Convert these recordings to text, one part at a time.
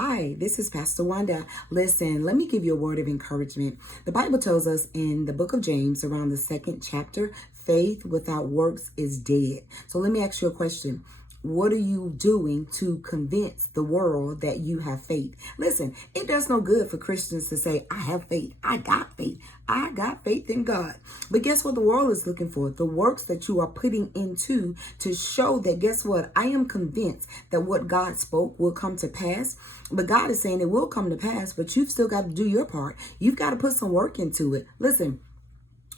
Hi, this is Pastor Wanda. Listen, let me give you a word of encouragement. The Bible tells us in the book of James, around the second chapter, faith without works is dead. So let me ask you a question. What are you doing to convince the world that you have faith? Listen, it does no good for Christians to say, I have faith. I got faith. I got faith in God. But guess what the world is looking for? The works that you are putting into to show that, guess what? I am convinced that what God spoke will come to pass. But God is saying it will come to pass, but you've still got to do your part. You've got to put some work into it. Listen.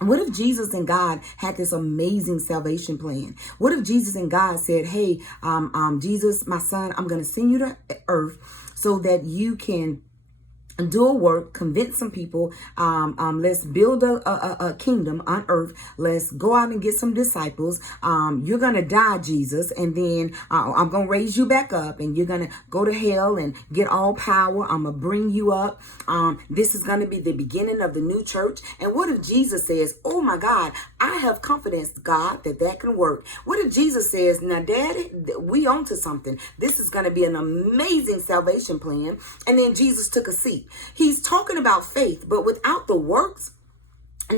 What if Jesus and God had this amazing salvation plan? What if Jesus and God said, hey, Jesus, my son, I'm going to send you to earth so that you can do a work, convince some people. Let's build a kingdom on earth. Let's go out and get some disciples. You're going to die, Jesus. And then I'm going to raise you back up and you're going to go to hell and get all power. I'm going to bring you up. This is going to be the beginning of the new church. And what if Jesus says, oh my God, I have confidence, God, that can work. What if Jesus says, now daddy, we on to something. This is going to be an amazing salvation plan. And then Jesus took a seat. He's talking about faith, but without the works,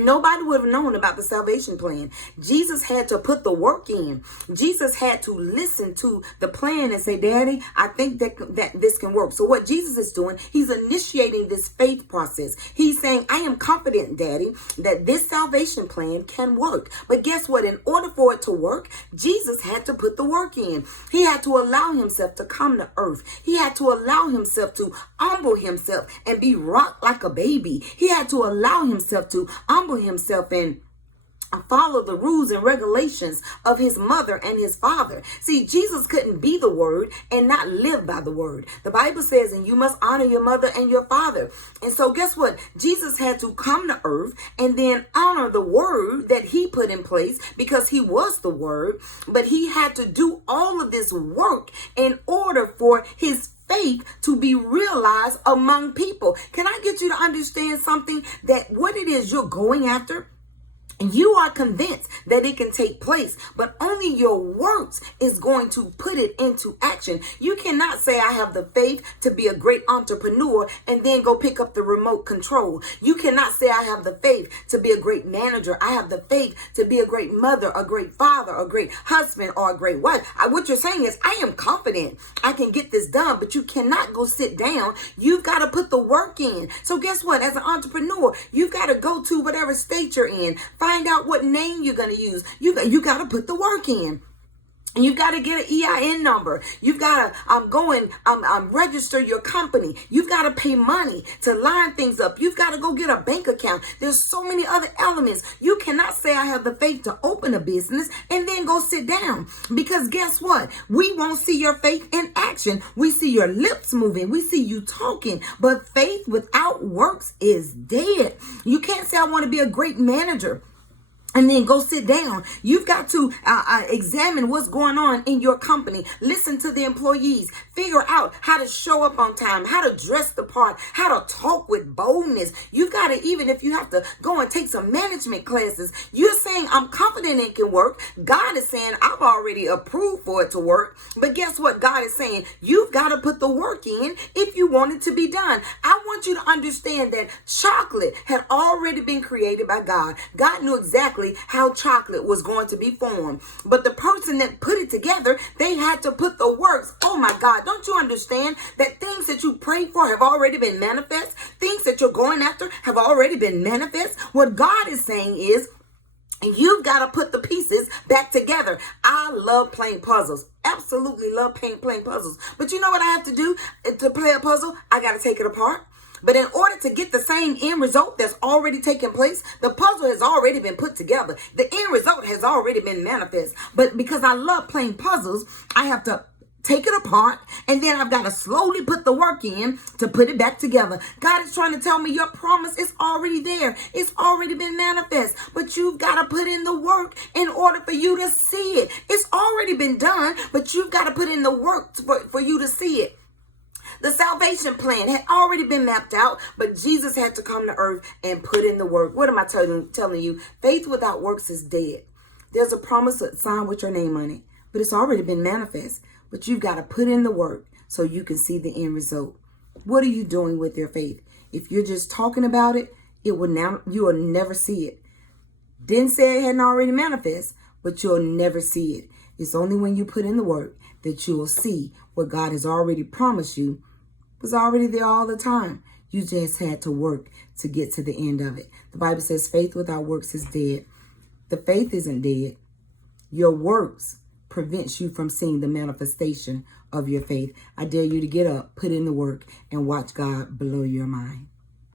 nobody would have known about the salvation plan. Jesus had to put the work in. Jesus had to listen to the plan and say, Daddy, I think that this can work. So what Jesus is doing, he's initiating this faith process. He's saying, I am confident, Daddy, that this salvation plan can work. But guess what? In order for it to work, Jesus had to put the work in. He had to allow himself to come to earth. He had to allow himself to humble himself and be rocked like a baby. He had to allow himself to humble himself and follow the rules and regulations of his mother and his father. See, Jesus couldn't be the word and not live by the word. The Bible says, and you must honor your mother and your father. And so guess what? Jesus had to come to earth and then honor the word that he put in place because he was the word. But he had to do all of this work in order for his faith to be realized among people. Can I get you to understand something? That what it is you're going after, you are convinced that it can take place, but only your works is going to put it into action. You cannot say, I have the faith to be a great entrepreneur and then go pick up the remote control. You cannot say, I have the faith to be a great manager. I have the faith to be a great mother, a great father, a great husband, or a great wife. What you're saying is, I am confident I can get this done, but you cannot go sit down. You've got to put the work in. So guess what? As an entrepreneur, you've got to go to whatever state you're in. Find out what name you're going to use. You got to put the work in. And you've got to get an EIN number. You've got to go and register your company. You've got to pay money to line things up. You've got to go get a bank account. There's so many other elements. You cannot say I have the faith to open a business and then go sit down. Because guess what? We won't see your faith in action. We see your lips moving. We see you talking. But faith without works is dead. You can't say I want to be a great manager and then go sit down. You've got to examine what's going on in your company. Listen to the employees. Figure out how to show up on time, how to dress the part, how to talk with boldness. You've got to, even if you have to go and take some management classes, you're saying, I'm confident it can work. God is saying, I've already approved for it to work. But guess what? God is saying, you've got to put the work in if you want it to be done. I want you to understand that chocolate had already been created by God. God knew exactly how chocolate was going to be formed. But the person that put it together, they had to put the works. Oh my God, don't you understand that things that you pray for have already been manifest? Things that you're going after have already been manifest? What God is saying is, you've got to put the pieces back together. I love playing puzzles. Absolutely love playing puzzles. But you know what I have to do to play a puzzle? I got to take it apart. But in order to get the same end result that's already taken place, the puzzle has already been put together. The end result has already been manifest. But because I love playing puzzles, I have to take it apart, and then I've got to slowly put the work in to put it back together. God is trying to tell me your promise is already there. It's already been manifest, but you've got to put in the work in order for you to see it. It's already been done, but you've got to put in the work for you to see it. The salvation plan had already been mapped out, but Jesus had to come to earth and put in the work. What am I telling you? Faith without works is dead. There's a promise signed with your name on it, but it's already been manifest. But you've got to put in the work so you can see the end result. What are you doing with your faith? If you're just talking about it, you will never see it. Didn't say it hadn't already manifest, but you'll never see it. It's only when you put in the work that you will see what God has already promised you was already there all the time. You just had to work to get to the end of it. The Bible says faith without works is dead. The faith isn't dead. Your works prevents you from seeing the manifestation of your faith. I dare you to get up, put in the work, and watch God blow your mind.